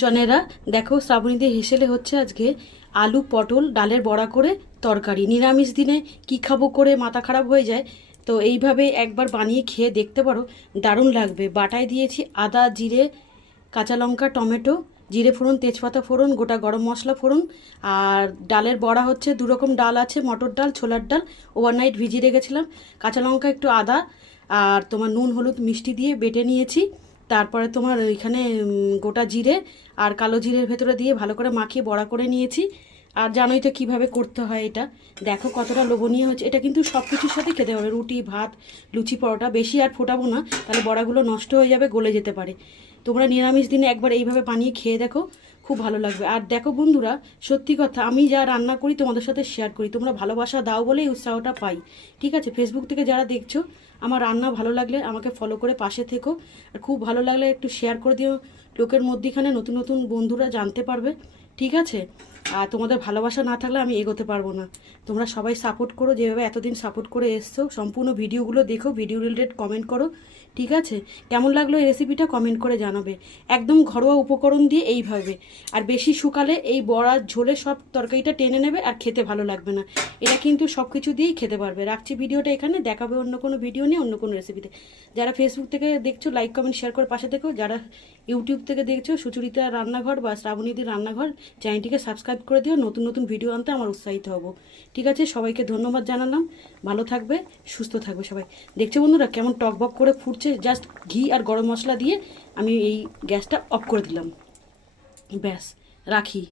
জনেরা দেখো, শ্রাবণীদের হেসেলে হচ্ছে আজকে আলু পটল ডালের বড়া করে তরকারি। নিরামিষ দিনে কি খাবো করে মাথা খারাপ হয়ে যায়, তো এইভাবে একবার বানিয়ে খেয়ে দেখতে পারো, দারুণ লাগবে। বাটায় দিয়েছি আদা জিরে কাঁচা লঙ্কা টমেটো, জিরে ফোড়ন তেজপাতা ফোড়ন গোটা গরম মশলা ফোড়ন। আর ডালের বড়া হচ্ছে দু রকম ডাল আছে, মটর ডাল ছোলার ডাল, ওভারনাইট ভিজিয়ে রেখেছিলাম। কাঁচা লঙ্কা একটু আদা আর তোমার নুন হলুদ মিষ্টি দিয়ে বেটে নিয়েছি। তারপরে তোমার ওইখানে গোটা জিরে আর কালো জিরের ভেতরে দিয়ে ভালো করে মাখিয়ে বড়া করে নিয়েছি। আর জানোই তো কীভাবে করতে হয় এটা, দেখো কতটা লোভনীয় হচ্ছে। এটা কিন্তু সব কিছুর সাথে খেতে হবে, রুটি ভাত লুচি পরোটা। বেশি আর ফোটাবো না, তাহলে বড়াগুলো নষ্ট হয়ে যাবে, গলে যেতে পারে। তোমরা নিরামিষ দিনে একবার এইভাবে বানিয়ে খেয়ে দেখো, খুব ভালো লাগবে। আর দেখো বন্ধুরা, সত্যি কথা, আমি যা রান্না করি তোমাদের সাথে শেয়ার করি, তোমরা ভালোবাসা দাও বলেই উৎসাহটা পাই। ঠিক আছে, ফেসবুক থেকে যারা দেখছো, আমার রান্না ভালো লাগলে আমাকে ফলো করে পাশে থেকো। আর খুব ভালো লাগলে একটু শেয়ার করে দিও লোকের মধ্যেখানে, নতুন নতুন বন্ধুরা জানতে পারবে। ঠিক আছে, আর তোমাদের ভালোবাসা না থাকলে আমি এগোতে পারবো না। তোমরা সবাই সাপোর্ট করো, যেভাবে এতদিন সাপোর্ট করে এসছো। সম্পূর্ণ ভিডিওগুলো দেখো, ভিডিও রিলেটেড কমেন্ট করো। ঠিক আছে, কেমন লাগলো এই রেসিপিটা কমেন্ট করে জানাবে। একদম ঘরোয়া উপকরণ দিয়ে এইভাবে। আর বেশি শুকালে এই বড়ার ঝোলে সব তরকারিটা টেনে নেবে আর খেতে ভালো লাগবে না। এটা কিন্তু সব কিছু দিয়েই খেতে পারবে। রাখছি ভিডিওটা এখানে, দেখাবে অন্য কোনো ভিডিও নিয়ে অন্য কোনো রেসিপিতে। যারা ফেসবুক থেকে দেখছো লাইক কমেন্ট শেয়ার করে পাশে থেকো। যারা ইউটিউব থেকে দেখছো সুচরিতা রান্নাঘর বা শ্রাবণীদের রান্নাঘর, চ্যানেলটিকে সাবস্ক্রাইব করে দিও। নতুন নতুন ভিডিও আনতে আমার উৎসাহিত হব। ঠিক আছে, সবাইকে ধন্যবাদ জানালাম। ভালো থাকবে, সুস্থ থাকবে সবাই। দেখছো বন্ধুরা কেমন টকবক করে ফুটছে, জাস্ট ঘি আর গরম মশলা দিয়ে আমি এই গ্যাসটা অফ করে দিলাম। ব্যাস, রাখি।